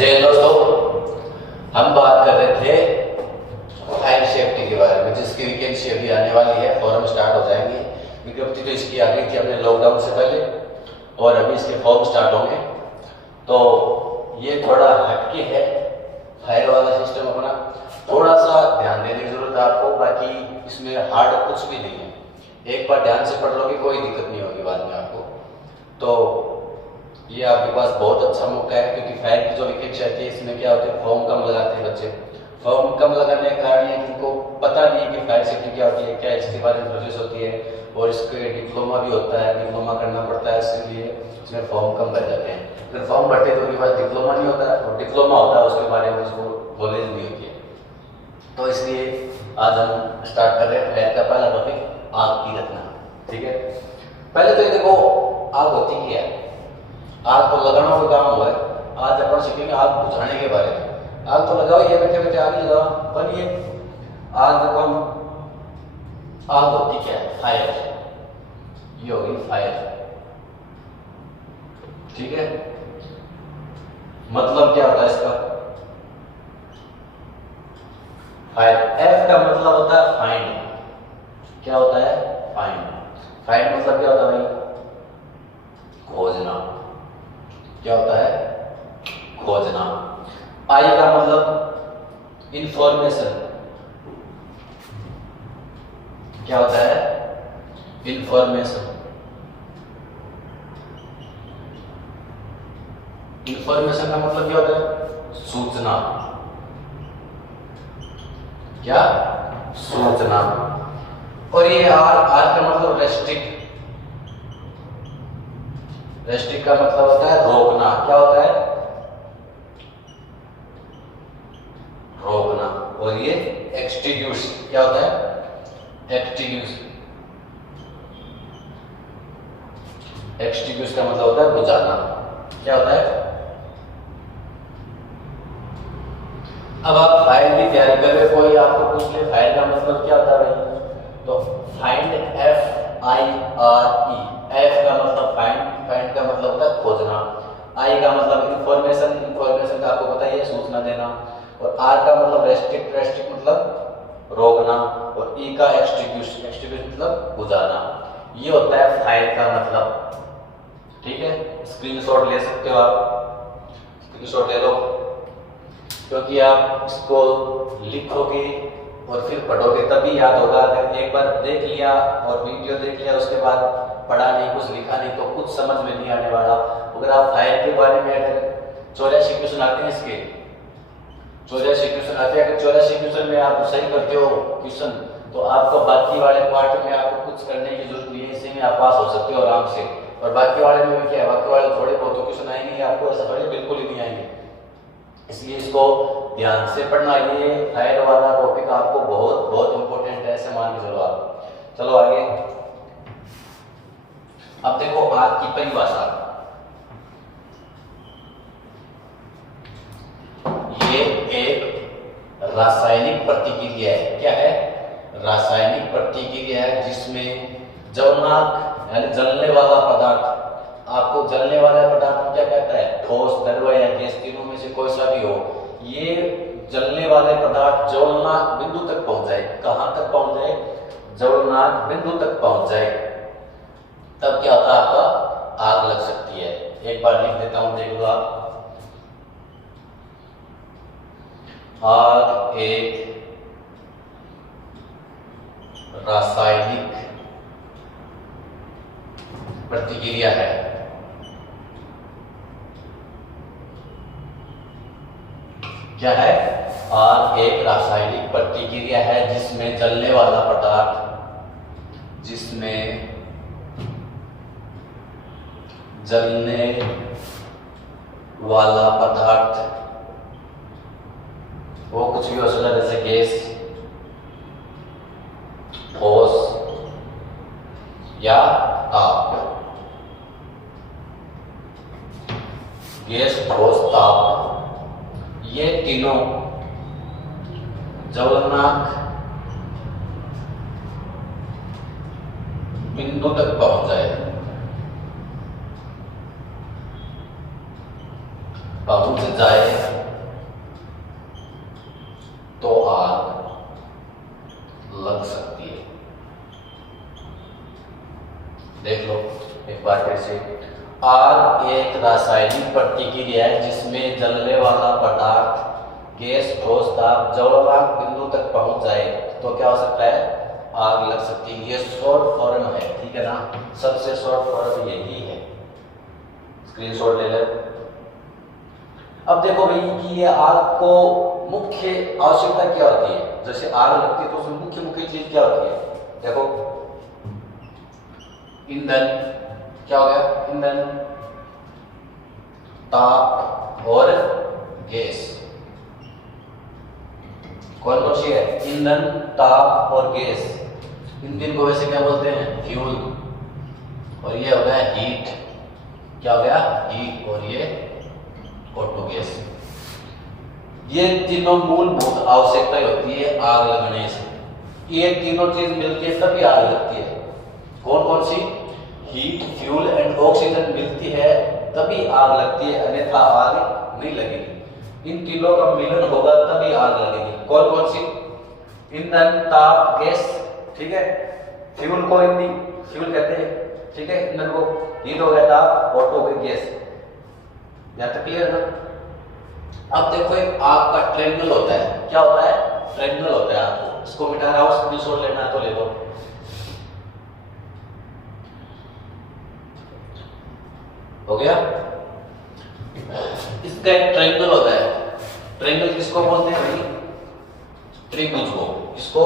जय हिंद दोस्तों, हम बात कर रहे थे फायर सेफ्टी के बारे में, जिसकी वैकेंसी अभी आने वाली है। फॉर्म स्टार्ट हो जाएंगे। विज्ञप्ति तो इसकी आ गई थी अपने लॉकडाउन से पहले और अभी इसके फॉर्म स्टार्ट होंगे। तो ये थोड़ा हटके है फायर वाला सिस्टम अपना, थोड़ा सा ध्यान देने की जरूरत है आपको। बाकी इसमें हार्ड कुछ भी नहीं है, एक बार ध्यान से पढ़ लोगे कोई दिक्कत नहीं होगी बाद में आपको। तो ये आपके पास बहुत अच्छा मौका है, क्योंकि फायर की जो वैकेंसी आती है इसमें क्या होता है, फॉर्म कम लगाते हैं बच्चे। फॉर्म कम लगाने के कारण ये उनको पता नहीं है कि फायर सेफ्टी क्या होती है, क्या इसके बारे में प्रोसेस होती है, और इसके डिप्लोमा भी होता है, डिप्लोमा करना पड़ता है, इसलिए इसमें फॉर्म कम भर जाते हैं। अगर फॉर्म भरते तो उनके पास डिप्लोमा नहीं होता है, और डिप्लोमा होता है उसके बारे में उसको नॉलेज नहीं होती है। तो इसलिए आज हम स्टार्ट कर रहे हैं फायर का पहला टॉपिक, आग की घटना। ठीक है, पहले तो ये देखो आग होती क्या है। आग तो लगाना कोई काम हुआ है, आज अपन सीखेंगे आग बुझाने के बारे में। आग तो लगाओ, ये बैठे बैठे आग लगाओ, पर ये आग देखो आग होती क्या है, फायर। ये होगी फायर। ठीक है, मतलब क्या होता है इसका, फायर। एफ का मतलब होता है फाइंड। क्या होता है, फाइंड। फाइंड मतलब क्या होता है भाई, खोजना। क्या होता है, खोजना। आई का मतलब इंफॉर्मेशन। क्या होता है, इंफॉर्मेशन। इंफॉर्मेशन का मतलब क्या होता है, सूचना। क्या, सूचना। और ये आर, आर का मतलब रेस्ट्रिक्ट। रेस्ट्रिक्ट का मतलब होता है रोकना। क्या होता है, रोकना। और ये एक्सटिंग्विश। क्या होता है, एक्सटिंग्विश। एक्सटिंग्विश का मतलब होता है बुझाना। क्या होता है। अब आप फायर की तैयारी कर रहे हो, कोई आपको पूछ ले फायर का मतलब क्या होता है भाई, तो find, F I R E. F का मतलब फाइंड, फाइंड का मतलब होता है खोजना। आई का मतलब इंफॉर्मेशन, इंफॉर्मेशन का आपको पता ही है, सूचना देना। और आर का मतलब रेस्ट्रिक्ट, रेस्ट्रिक्ट मतलब रोकना। और ई का एक्सटिंग्विश, एक्सटिंग्विश मतलब बुझाना। ये होता है फायर का मतलब। ठीक है, स्क्रीनशॉट ले सकते हो आप, स्क्रीनशॉट ले लो, क्योंकि आप इसको लिखोगे और फिर पढ़ोगे तभी याद होगा। अगर एक बार देख लिया और वीडियो देख लिया उसके बाद पढ़ा नहीं, कुछ लिखा नहीं, तो कुछ समझ में नहीं आने वाला। अगर आप फायर के बारे में अगर 84 क्वेश्चन आते हैं, इसके 84 क्वेश्चन आते हैं, अगर 84 क्वेश्चन में आप सही करते हो क्वेश्चन, तो आपको बाकी वाले पार्ट में आपको कुछ करने की जरूरत नहीं है, इसी में आप पास हो सकते हो आराम से। और बाकी वाले में भी क्या है, बाकी वाले थोड़े बहुत क्वेश्चन आएंगे आपको, ऐसा थोड़े बिल्कुल ही नहीं आएंगे। इसलिए इसको ध्यान से पढ़ना। ये फायर वाला टॉपिक आपको बहुत बहुत इंपॉर्टेंट है, ऐसे मान के चलो आप। चलो आगे। अब देखो आग की परिभाषा। ये एक रासायनिक प्रतिक्रिया है। क्या है, रासायनिक प्रतिक्रिया है, जिसमें ज्वलनाक यानी जलने वाला पदार्थ। आपको जलने वाला पदार्थ क्या कहता है, ठोस, द्रव या गैस, तीनों में से कोई सा भी हो। ये जलने वाले पदार्थ ज्वलनाक बिंदु तक पहुंच जाए। कहां तक पहुंच जाए, ज्वलनाक बिंदु तक पहुंच जाए, तब क्या होता है, आपका आग लग सकती है। एक बार लिख देता हूं, देख लो आप। आग एक रासायनिक प्रतिक्रिया है। क्या है, आग एक रासायनिक प्रतिक्रिया है जिसमें जलने वाला पदार्थ, जिसमें जलने वाला पदार्थ, वो कुछ भी हो सकता है, जैसे गैस, ठोस या ताप। गैस, ठोस, ताप, ये तीनों ज्वलनाक बिंदु तक पहुंच जाए। पहुंच जाए तो आग लग सकती है। देख लो एक बार फिर से, आग एक रासायनिक प्रतिक्रिया है जिसमें जलने वाला पदार्थ गैस, ठोस, ताप ज्वलनांक बिंदु तक पहुंच जाए तो क्या हो सकता है, आग लग सकती है। ये शॉर्ट फॉर्म है, ठीक है ना, सबसे शॉर्ट फॉर्म यही है, स्क्रीनशॉट ले ले। अब देखो भाई कि ये आग को मुख्य आवश्यकता क्या होती है, जैसे आग लगती है तो उसमें मुख्य मुख्य चीज क्या होती है, देखो ईंधन, क्या हो गया, ईंधन, ताप और गैस। कौन कौन सी है, ईंधन, ताप और गैस। ईंधन को वैसे क्या बोलते हैं, फ्यूल, और ये हो गया हीट, क्या हो गया, हीट, और ये ऑटो गैस। ये तीनों मूलभूत आवश्यकताएं होती है आग लगने से। ये तीनों चीज मिलती है तभी आग लगती है। कौन कौन सी, हीट, फ्यूल एंड ऑक्सीजन मिलती है तभी आग लगती है, अन्यथा आग नहीं लगेगी। इन तीनों का मिलन होगा तभी आग लगेगी। कौन कौन सी, ईंधन, ताप, गैस, ठीक है। फ्यूल को हिंदी फ्यूल कहते हैं, ठीक है। ईंधन को हीट हो गया, ताप, ऑटो हो गई गैस। यहां तक क्लियर ना। अब देखो एक आग का ट्रायंगल होता है, क्या होता है, ट्रायंगल होता है। आपको इसको मिटा रहा हूं, स्क्रीनशॉट लेना है तो ले लो। हो गया, इसका एक ट्रायंगल होता है। ट्रायंगल किसको बोलते हैं भाई, त्रिभुज को। इसको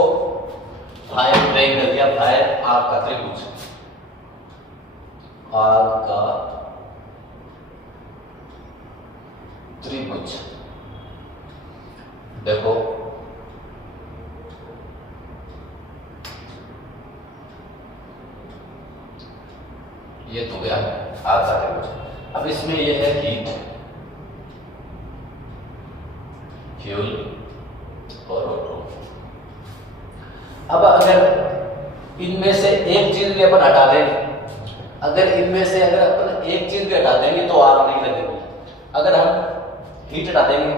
फायर ट्रायंगल या फायर आग का त्रिभुज, आग का त्रिभुज। देखो ये तो गया आग का त्रिभुज। अब इसमें ये है हीट, फ्यूल और ऑटो। अब अगर इनमें से एक चीज भी अपन हटा दें, अगर इनमें से अगर अपन एक चीज भी हटा देंगे तो आग नहीं लगेगी। अगर हम हीट हटा देंगे,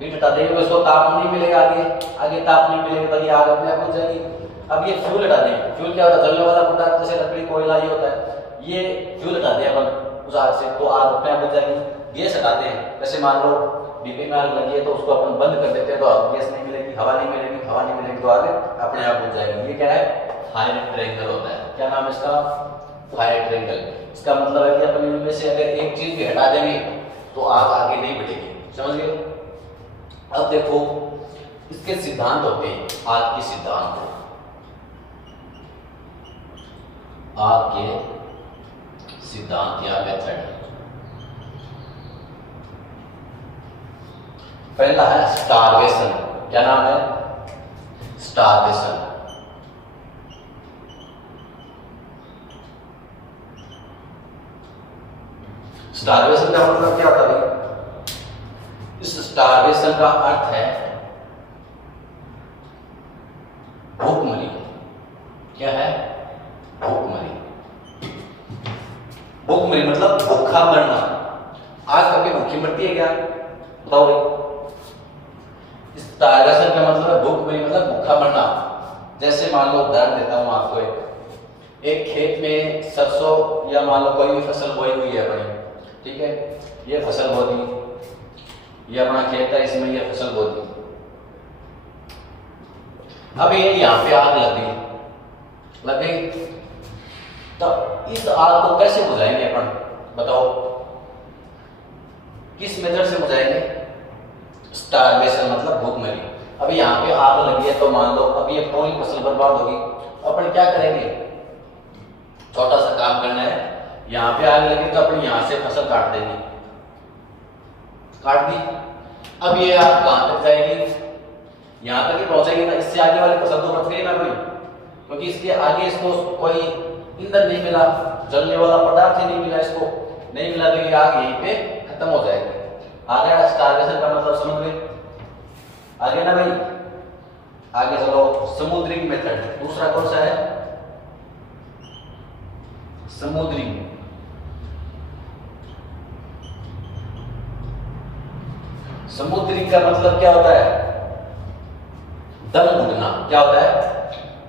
हीट हटा देंगे तो इसको ताप नहीं मिलेगा, आगे ताप नहीं मिलेगा तो ये आग अपने आप बुझ जाएगी। अब ये फ्यूल हटा देंगे, फ्यूल क्या होता है, जलने वाला पदार्थ, जैसे लकड़ी, कोयला ये होता है। ये फ्यूल हटा दें अपन उस आग से तो आग अपने आप बुझ जाएगी। गैस हटाते हैं, जैसे मान लो डीपी में आग लगी है तो उसको अपन बंद कर देते हैं तो गैस नहीं मिलेगी, हवा नहीं मिलेगी, हवा नहीं मिलेगी तो आग अपने आप बुझ जाएगी। ये क्या है, फायर ट्रायंगल होता है। क्या नाम है इसका, फायर ट्रायंगल। इसका मतलब है कि अपन इनमें से अगर एक चीज भी हटा देंगे तो आग आगे नहीं बढ़ेगी, समझ गए। अब देखो इसके सिद्धांत होते हैं, आग के सिद्धांत, आग के सिद्धांत या मेथड। पहला है स्टारवेशन, क्या नाम है, स्टारवेशन। स्टारवेशन का मतलब क्या होता है, इस स्टारवेशन का अर्थ है भूखमरी। क्या है, भूखमरी। भूखमरी मतलब भूखा मरना। आग कभी भूखी मरती है क्या, बताओ भाई। स्टारवेशन का मतलब है भूखमरी, मतलब भूखा मरना। जैसे मान लो उदाहरण देता हूं आपको, एक खेत में सरसों या मान लो कोई भी फसल बोई हुई है अपनी, ठीक है। ये फसल बो दी, ये अपना खेत है, इसमें ये फसल बो दी। अब ये यहाँ पे आग लग गई, तो इस आग को कैसे बुझाएंगे अपन, बताओ, किस मेथड से बुझाएंगे, स्टारवेशन मतलब भूखमरी। अब यहाँ पे आग लगी है तो मान लो अब ये पूरी फसल बर्बाद होगी, अपन क्या करेंगे, छोटा सा काम करना है। यहाँ पे आग लगी तो अपन यहाँ से फसल काट देंगे, काट दी। अब ये आग कहां तक जाएगी, यहाँ तक ही पहुंचेगी ना, इससे आगे वाली फसल तो बच गई ना कोई, क्योंकि इसके आगे इसको कोई ईंधन नहीं मिला, जलने वाला पदार्थ ही नहीं मिला, इसको नहीं मिला तो ये आग यहीं पे खत्म हो जाएगी। आ गया स्टारवेशन का मतलब, समझ गए, आगे ना भाई, आगे चलो। समुद्री मेथड, दूसरा कौन सा है, समुद्री। समुद्री का मतलब क्या होता है? दम घुटना। क्या होता है?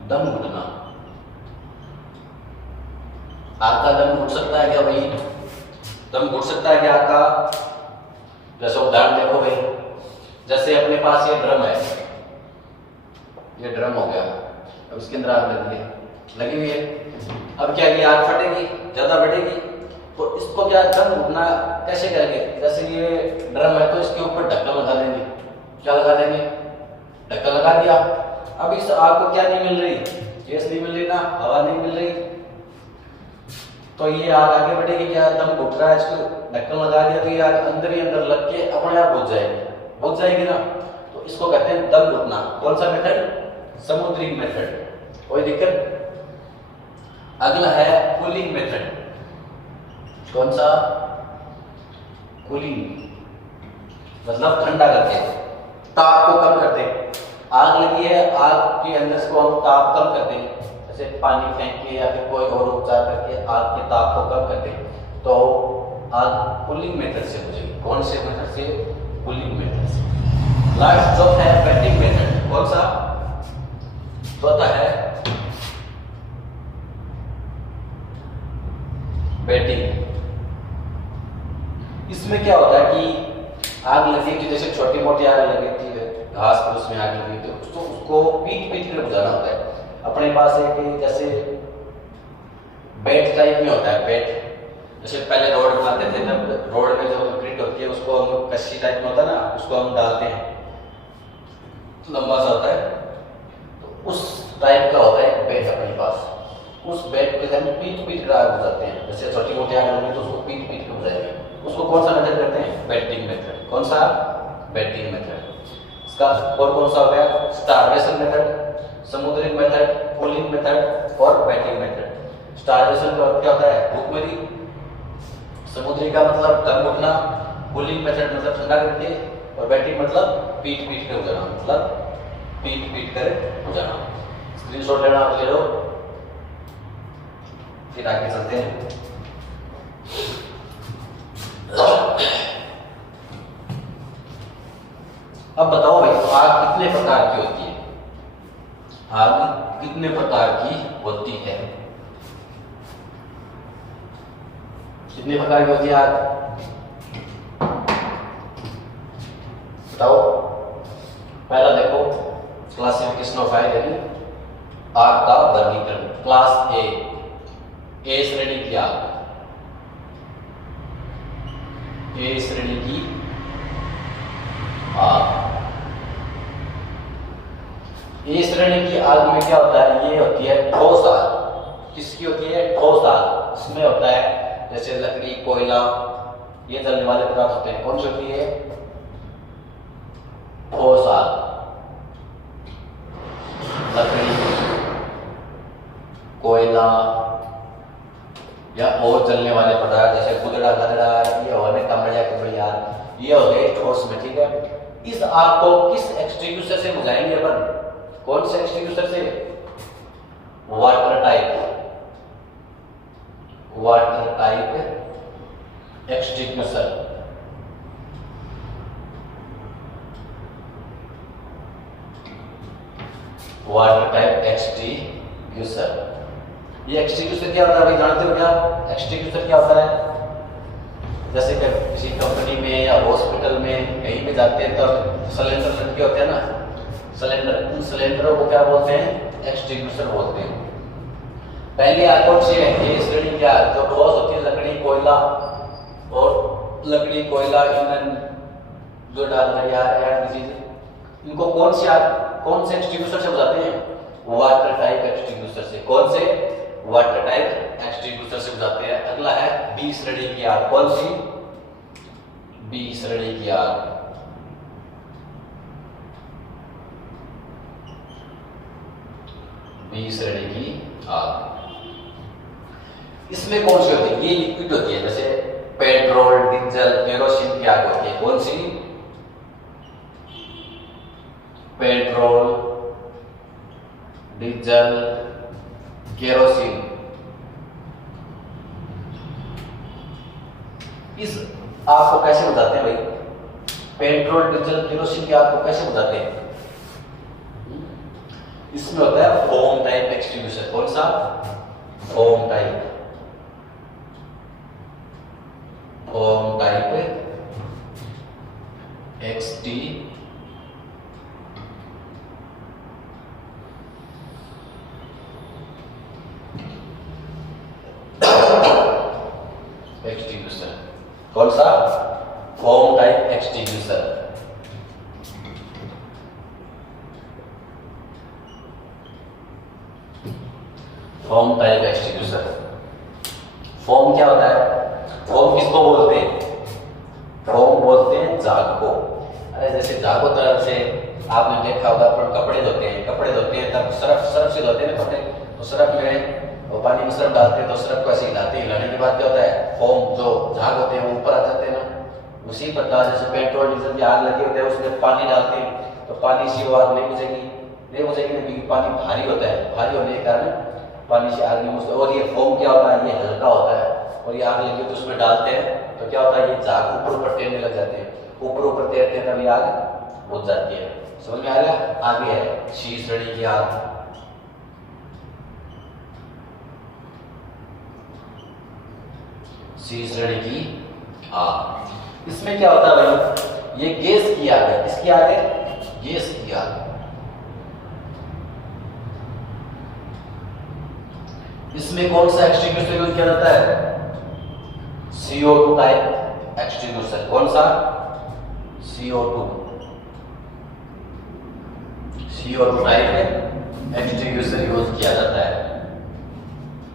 दम घुटना। आग का दम घुट सकता है क्या भाई? दम घुट सकता है क्या आग का? जैसे उदाहरण देखो भाई, जैसे अपने पास ये ड्रम है, ये ड्रम हो गया, अब इसके अंदर आग लगी हुई है। अब क्या ये आग फटेगी, ज्यादा बढ़ेगी, तो इसको क्या दम घुटना कैसे करेंगे? जैसे ये ड्रम है तो इसके ऊपर ढक्कन लगा देंगे। क्या लगा देंगे? ढक्कन लगा दिया। अब इस आग को क्या नहीं मिल रही? गैस नहीं मिल रही ना, हवा नहीं मिल रही, तो ये आग आगे बढ़ेगी। क्या दम घुट रहा है, इसको ढक्कन लगा दिया तो ये आग अंदर ही अंदर लग के अपने आप बुझ जाएगी ना। तो इसको कहते हैं दम घुटना। कौन सा मेथड? समुद्री मेथड। कोई दिक्कत? अगला है कूलिंग मेथड। कौन सा? कूलिंग मतलब ठंडा करके, ताप को कम करते। आग लगी है, आग के अंदर से हम ताप कम करते हैं, जैसे पानी फेंक के या फिर कोई और उपचार करके आग के ताप को कम करते हैं, तो आग कूलिंग मेथड से बुझेगी। कौन से मेथड से? कूलिंग मेथड से। लास्ट जो है वेटिंग मेथड। कौन सा? चौथा है वेटिंग। इसमें क्या होता है कि आग लगी थी, जैसे छोटी मोटी आग लगी थी, घास फूस में आग लगी थी, तो उसको पीट पीट कर बुझाना होता है। अपने पास एक जैसे बेड टाइप में होता है, बेड। जैसे पहले रोड बनाते थे, तब रोड में जो कंक्रीट होती है उसको हम कस्सी टाइप में होता है ना, उसको हम डालते हैं, लंबा सा होता है, तो उस टाइप का होता है बेड अपने पास। उस बेड पे हम पीट पीट कर आग बुझाते हैं। जैसे छोटी मोटी आग लगी तो उसको पीट पीट कर बुझाएंगे। उसको कौन सा मेथड कहते हैं? Waiting method. कौन सा? Waiting method. इसका और कौन सा हो गया? स्टारवेशन मेथड, समुद्री मेथड, कूलिंग मेथड और वेटिंग मेथड। स्टारवेशन का क्या होता है? भूखमरी। समुद्री का मतलब दम घुटना, कूलिंग मेथड मतलब ठंडा करके, और वेटिंग मतलब पीट पीट कर बुझाना, मतलब पीट पीट कर बुझाना। स्क्रीनशॉट लेना आप ले लो, फिर आगे चलते हैं। अब बताओ भाई, आग कितने प्रकार की होती है? आग कितने प्रकार की होती है? कितने प्रकार की होती है आग? बताओ। पहला देखो, क्लासिफिकेशन ऑफ फायर, यानी आग का वर्गीकरण। क्लास ए श्रेणी की आग। ए श्रेणी की आग। ए श्रेणी की आग में क्या होता है? ये होती है ठोस आग। किसकी होती है? ठोस आग। इसमें होता है जैसे लकड़ी, कोयला, ये जलने वाले पदार्थ होते हैं। कौन सी होती है? ठोस आग। लकड़ी, कोयला या और जलने वाले पदार्थ जैसे गुदड़ा गदड़ा, ये होने कमड़िया कमड़िया, ये हो गए ठोस में। ठीक है, इस आग को किस एक्सटिंग्विशर से बुझाएंगे अपन? कौन से एक्सटिंग्विशर से? Water type. Water type extinguisher. Water type extinguisher. ये एक्सटिंग्विशर क्या होता है भाई, जानते हो क्या? एक्सटिंग्विशर क्या होता है? जैसे कि किसी कंपनी में या हॉस्पिटल में कहीं भी जाते हैं तो सिलेंडर लटके होते हैं ना, सिलेंडर, उन सिलेंडरों को क्या बोलते हैं? एक्सटिंग्विशर बोलते हैं। पहली आग कौन सी है? ये श्रेणी की आग जो ठोस होती है, लकड़ी, कोयला, और लकड़ी, कोयला, ईंधन जो डाल रही है चीज, इनको कौन सी आग, कौन से एक्सटिंग्विशर से बुझाते हैं? वाटर टाइप एक्सटिंग्विशर से। कौन से? वाटर टाइप एक्सटिंग्विशर से बुझाते हैं। अगला है बी श्रेणी की आग। कौन सी? बी श्रेणी की आग। बी श्रेणी की आग। इसमें कौन सी होती है? ये लिक्विड होती है, जैसे पेट्रोल, डीजल, केरोसिन की आग होती है। कौन सी? Petrol, diesel, kerosene. इस आग को कैसे बुझाते हैं भाई? पेट्रोल डीजल केरोसिन की आग को कैसे बुझाते हैं? इसमें होता है फोम टाइप एक्सटिंग्विशर। कौन सा? Foam type extinguisher. कौन सा? Foam type extinguisher. Foam type extinguisher. Foam क्या होता है? फोम किसको बोलते हैं? फोम बोलते हैं झाग को। अरे जैसे झाग होता है, जैसे आपने देखा होगा अपन कपड़े धोते हैं तब सर्फ से धोते हैं कपड़े, तो सर्फ में और पानी में सर्फ डालते हैं तो सर्फ को ऐसे हिलाते हैं, हिलाने के बाद क्या होता है? फोम जो झाग होते हैं वो ऊपर आ जाते हैं ना। उसी प्रकार जैसे पेट्रोल डीजल की आग लगी होती है उसमें पानी डालते हैं तो पानी से वो आग नहीं बुझेगी क्योंकि पानी भारी होता है, भारी होने के कारण पानी से आग नहीं बुझती। और ये फोम क्या होता है? ये हल्का होता है और ये आग लगी तो उसमें डालते हैं तो क्या होता है? ये झाग ऊपर तैरने लग जाते हैं, ऊपर तैरते हैं तभी आग बुझ जाती है। समझ में आ गया? आगे है शीतलड़ी की आग। शीतलड़ी की आग, इसमें क्या होता है भाई? ये गैस की आग है। किसकी आग है? गैस की आग। इसमें कौन सा एक्सटिंग्विशर यूज किया जाता है? CO2 type extinguisher. कौन सा? CO2 टाइप एक्सटिंग्विशर यूज किया जाता है।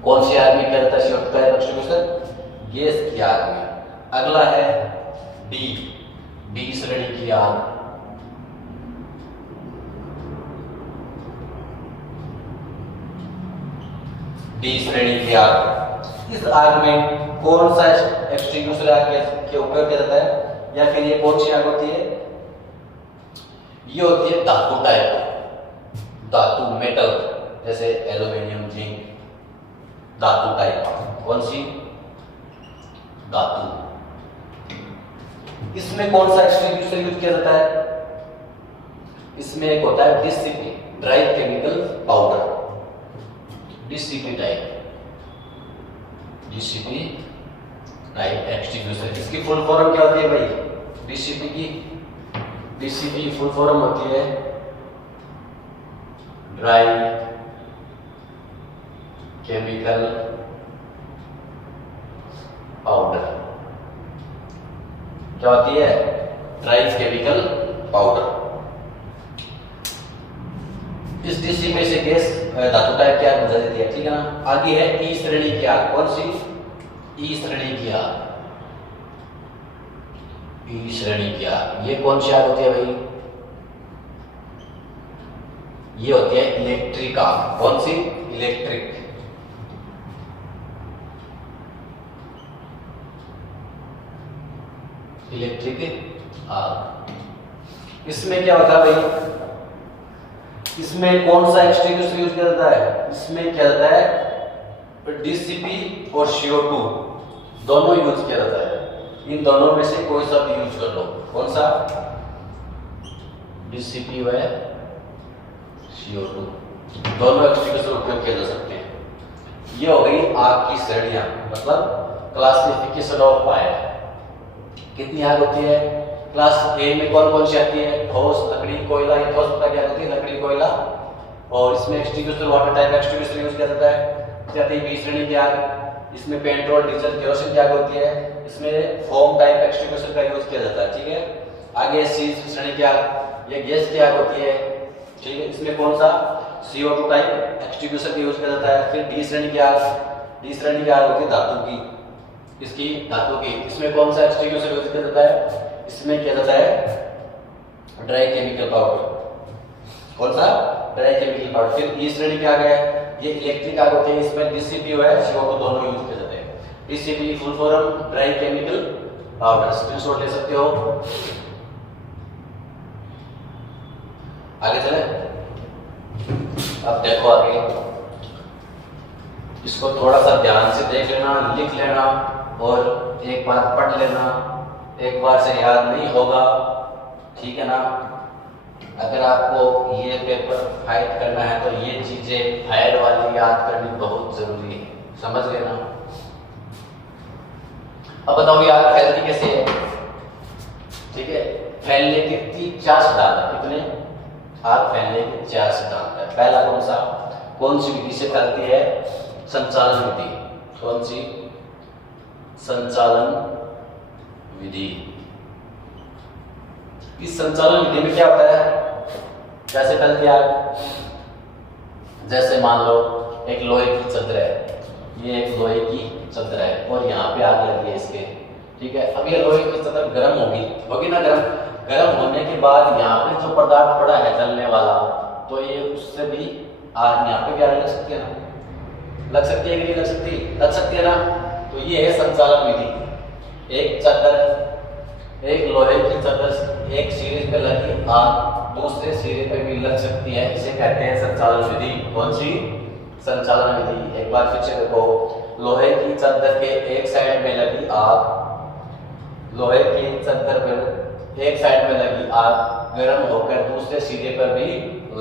कौन सी आग में किया जाता है CO2 टाइप एक्सटिंग्विशर? गैस की आग में। अगला है डी श्रेणी की आग। डी श्रेणी की आग। इस आग में कौन सा एक्सटिंग्विशर आग के उपयोग किया जाता है? या फिर ये कौन सी आग होती है? ये होती है धातु टाइप, धातु मेटल, जैसे एल्यूमिनियम, जिंक, धातु टाइप। कौन सी? धातु। इसमें कौन सा एक्सटिंग्विशर यूज किया जाता है? इसमें एक होता है DCP, dry chemical powder. DCP type extinguisher. इसकी फुल फॉर्म क्या होती है भाई? DCP की फुल फॉर्म होती है ड्राई केमिकल पाउडर। क्या होती है? Dry chemical powder. इस DCP से गैस धातु टाइप की आग बुझा देती है, ठीक है ना। आगे है ई श्रेणी की आग। कौन सी? ई श्रेणी की आग। ई श्रेणी की आग, ये कौन सी आग होती है भाई? ये होती है इलेक्ट्रिक आग। कौन सी? इलेक्ट्रिक आग। इसमें क्या होता है भाई? इसमें कौन सा एक्सटिंग्विशर यूज किया जाता है? इसमें क्या जाता है? DCP और CO2 दोनों यूज किया जाता है। इन दोनों में से कोई सा भी यूज कर लो। कौन सा? DCP व CO2 दोनों एक्सटिंग्विशर उपयोग किए जा सकते हैं। ये हो गई आग की श्रेणियां, मतलब क्लासिफिकेशन ऑफ फायर। कितनी आग होती है? क्लास ए में कौन कौन सी आती है? ठोस, लकड़ी, कोयला। ये ठोस पता क्या होती है? लकड़ी, कोयला। और इसमें extinguisher water type extinguisher use किया जाता है। जाती है बी श्रेणी की आग। इसमें पेट्रोल, डीजल, केरोसिन की आग होती है। इसमें फोम टाइप एक्सटिंग्विशर का यूज किया जाता है, ठीक है। आगे सी श्रेणी की आग, ये गैस की आग होती है, ठीक है। इसमें कौन सा? CO2 टाइप एक्सटिंग्विशर का यूज किया जाता है। फिर डी श्रेणी की आग, डी श्रेणी की आग होती है धातु की, इसकी धातु की। इसमें कौन सा एक्सटिंग्विशर यूज किया जाता है? इसमें किया जाता है ड्राई केमिकल पाउडर। कौन सा? Dry chemical powder. फिर ई श्रेणी की आग है, ये इलेक्ट्रिक आग होती है। इसमें DCP और CO2 दोनों यूज किए जाते हैं। DCP full form dry chemical powder, screenshot ले सकते हो। आगे चले। अब देखो आगे, इसको थोड़ा सा ध्यान से देख लेना, लिख लेना और एक बार पढ़ लेना। एक बार से याद नहीं होगा ठीक है ना। अगर आपको ये पेपर फाइट करना है तो ये चीजें फायर वाली याद करनी बहुत जरूरी है, समझ गए ना। अब बताओ ये आग फैलती कैसे है, ठीक है। फैलने के 4 सिद्धांत है, कितने? आग फैलने के 4 सिद्धांत है। पहला कौन सा, कौन सी विधि से फैलती है? संचालन विधि। कौन सी? संचालन विधि। इस संचालन विधि में क्या होता है, कैसे फैलती है आग? जैसे मान लो एक लोहे की चादर है, ये एक लोहे की चादर है और यहाँ पे आग लगी है इसके, ठीक है। अब ये लोहे की चादर गर्म होगी ना, गर्म होने के बाद यहाँ पे जो पदार्थ पड़ा है जलने वाला, तो ये उससे भी आग यहाँ पे भी आग लग सकती है ना, लग सकती है कि नहीं लग सकती? लग सकती है ना। तो ये है संचालन विधि। एक चादर, एक लोहे की चादर एक सिरे पे लगी आग दूसरे सिरे पे भी लग सकती है, इसे कहते हैं संचालन विधि। कौन सी? संचालन विधि। एक बार फिर से देखो, लोहे की चादर के एक साइड में लगी आग, लोहे की चादर पर एक साइड में लगी आग गर्म होकर दूसरे सिरे पर भी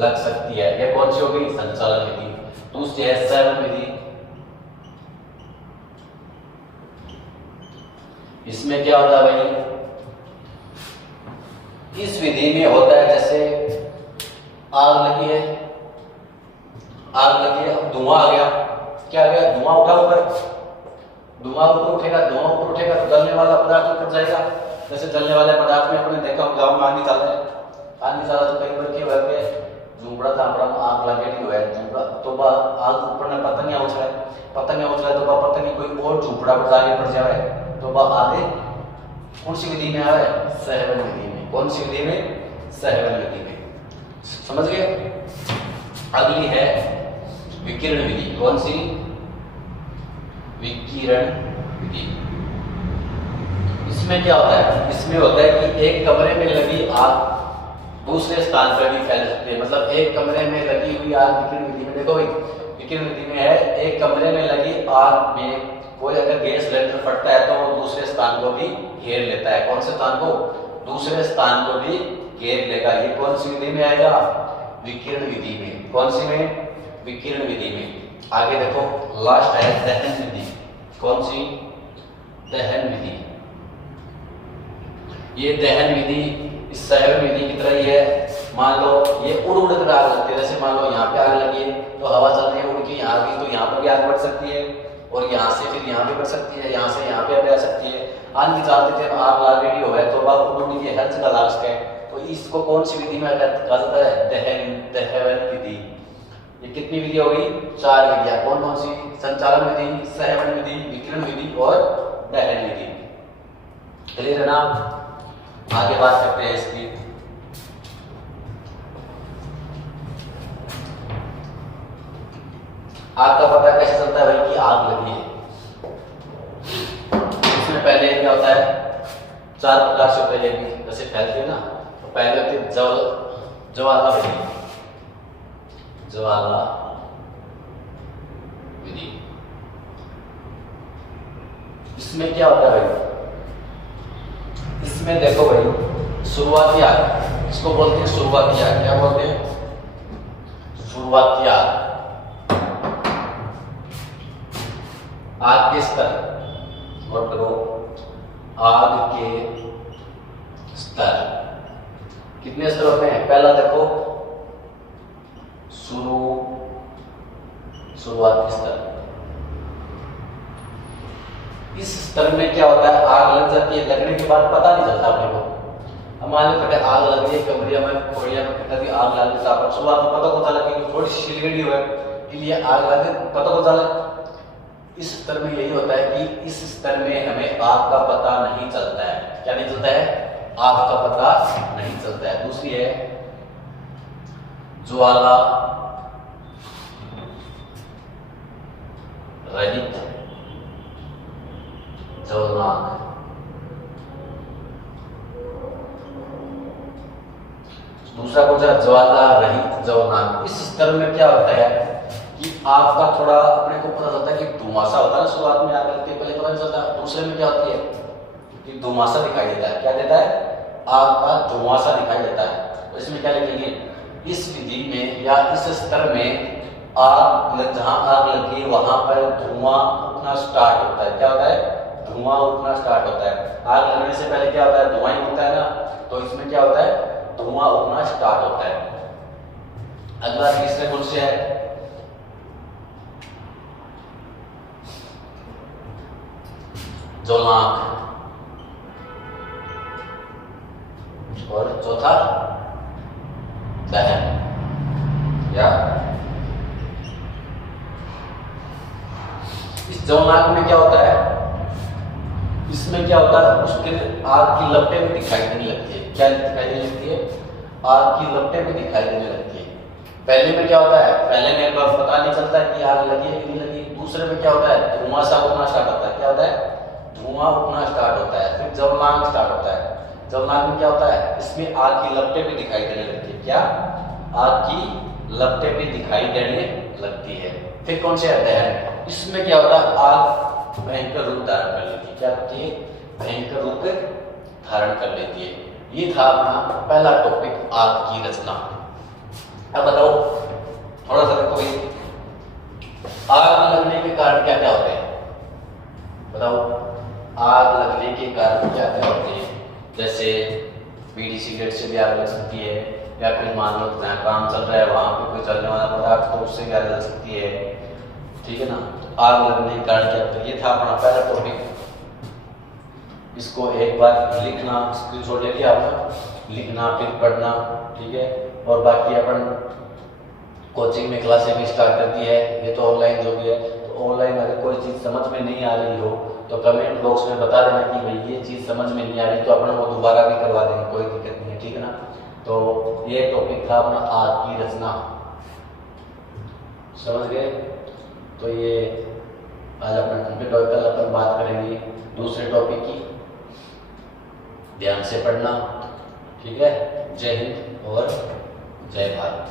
लग सकती है, यह कौन सी होगी? संचालन विधि। दूसरी है संवहन विधि। इसमें क्या होता है भाई, इस विधि में होता है जैसे आग लगी है, अब धुआं आ गया, क्या आ गया? धुआं उठा ऊपर, धुआं ऊपर उठेगा, धुआं ऊपर उठेगा तो जलने वाला पदार्थ ऊपर जाएगा। जैसे जलने वाले पदार्थ में अपने देखा गाँव में आंधी चल रहा है, आंधी चला तो कई बार क्या हुआ कि झुंपड़ा झापड़ा में आग लगेगी हुआ है, झुंपड़ा तो आग ऊपर ने पतंग उछला है, पतंग कोई और झुंपड़ा पर जाके पड़ जाए तो वह आगे कौन सी विधि में आ रहा है? संवहन विधि में। कौन सी विधि में? संवहन विधि में। समझ गए। अगली है विकिरण विधि। कौन सी? विकिरण विधि। इसमें क्या होता है? इसमें होता है कि एक कमरे में लगी आग दूसरे स्थान पर भी फैल सकती है, मतलब एक कमरे में लगी हुई आग विकिरण विधि में। देखो भाई, विकिरण विधि में है एक कमरे में लगी आग में कोई अगर गैस सिलेंडर फटता है तो वो दूसरे स्थान को भी घेर लेता है। कौन से स्थान को? दूसरे स्थान को भी घेर लेगा। ये कौन सी विधि में आएगा? विकिरण विधि में। कौन सी में? विकिरण विधि में। आगे देखो, लास्ट है दहन विधि। कौन सी? दहन विधि। ये दहन विधि इस संवहन विधि की तरह ही है। मान लो ये उड़ कर आग लगती है, जैसे मान लो यहाँ पे आग लगी है तो हवा चल रही है, उड़ के यहाँ गई तो यहाँ पर भी आग बढ़ सकती है और यहाँ से फिर यहाँ पे बढ़ सकती है, यहाँ से यहाँ पे भी आ सकती है। आंधी चलते थे आग ऑलरेडी हो है तो बाग उड़ के हर जगह लाग सके, तो इसको कौन सी विधि में कहा जाता है? दहन विधि। ये कितनी विधि हो गई? 4 विधियां। कौन कौन सी? संचालन विधि, संवहन विधि, विकिरण विधि और दहन विधि। क्लियर है ना? आगे बात करते हैं इसकी। आग का पता कैसे चलता है भाई कि आग लगी है? इसमें पहले क्या होता है? 4 प्रकार से होता है, जैसे फैलती है ना, तो पहले होती है ज्वाला विधि। ज्वाला विधि। इसमें क्या होता है भाई? इसमें देखो भाई, शुरुआती आग, इसको बोलते हैं शुरुआती आग। क्या बोलते हैं? शुरुआती आग। आग के स्तर, नोट करो, आग के स्तर कितने स्तर होते हैं? पहला देखो शुरुआती स्तर। इस स्तर में क्या होता है? आग लग जाती है, लगने के बाद पता नहीं चलता अपने को। मान लो कभी आग लग रही है कमरिया में, खोड़िया में कभी आग लग गई तो शुरुआत में पता को चला कि थोड़ी सी सिलगड़ी हुआ है, इसलिए आग लगे पता को चला। इस स्तर में यही होता है कि इस स्तर में हमें आग का पता नहीं चलता है। क्या नहीं चलता है? आग का पता नहीं चलता है। दूसरी है ज्वाला रहित ज्वलनांक। दूसरा कौन सा? ज्वाला रहित ज्वलनांक। इस स्तर में क्या होता है कि आग का थोड़ा अपने को पता चलता है कि धुआंसा होता है, शुरुआत में आग लगती है पहले पता नहीं चलता। दूसरे में क्या होती है कि धुआंसा दिखाई देता है। क्या देता है? आग का धुआं सा दिखाई देता है। तो इसमें क्या लिखेंगे, इस विधि में या इस स्तर में जहाँ आग लगी है वहां पर धुआं उठना स्टार्ट होता है। क्या होता है, धुआं उठना स्टार्ट होता है। आग लगने से पहले क्या होता है, धुआं ही होता है ना, तो इसमें क्या होता है, धुआं उठना स्टार्ट होता है। अगला तीसरे गुण से है ज्वलनांक, और चौथा दहन या इस ज्वलनांक में क्या होता है, इसमें क्या होता है, उसके आग की लपटें भी दिखाई देने लगती है। क्या दिखाई देने लगती है, आग की लपटें भी दिखाई देने लगती है। पहले में क्या होता है, पहले में पता नहीं चलता है कि आग लगी है कि नहीं लगी। दूसरे में क्या होता है, धुआं सा उठना स्टार्ट होता है। क्या होता है, धुआं उठना स्टार्ट होता है। फिर ज्वलनांक स्टार्ट होता है। ज्वलनांक में क्या होता है, इसमें आग की लपटें भी दिखाई देने लगती है। क्या, आग की लपटें भी दिखाई देने लगती है। फिर कौन से है, दहन। इसमें क्या होता है, आग भयंकर रूप धारण कर लेती है। क्या होती है, भयंकर रूप धारण कर लेती है। ये था अपना पहला टॉपिक, आग की रचना। अब बताओ थोड़ा सा देखो भाई, आग लगने के कारण क्या क्या होते हैं, बताओ। आग लगने के कारण क्या क्या होते हैं, जैसे बीड़ी सिगरेट से भी आग लग सकती है, या फिर मान लो जहाँ काम चल रहा है वहां पे कोई चलने वाला पदार्थ तो उससे भी आग लग सकती है। ठीक है ना, तो आग लगने के कारण क्या होता है, ये था अपना पहला टॉपिक। इसको एक बार लिखना, स्क्रीनशॉट ले लिया आपने, लिखना फिर पढ़ना। ठीक है, और बाकी अपन कोचिंग में क्लासें भी स्टार्ट कर दी है। ये तो ऑनलाइन जो भी है, तो ऑनलाइन अगर कोई चीज़ समझ में नहीं आ रही हो तो कमेंट बॉक्स में बता देना कि भाई ये चीज़ समझ में नहीं आ रही, तो अपन वो दोबारा भी करवा देंगे, कोई दिक्कत नहीं है। ठीक है ना, तो ये टॉपिक था अपना आग की रचना, समझ गए। तो ये आज अपन कल अपन बात करेंगे दूसरे टॉपिक की। ध्यान से पढ़ना। ठीक है, जय हिंद और जय भारत।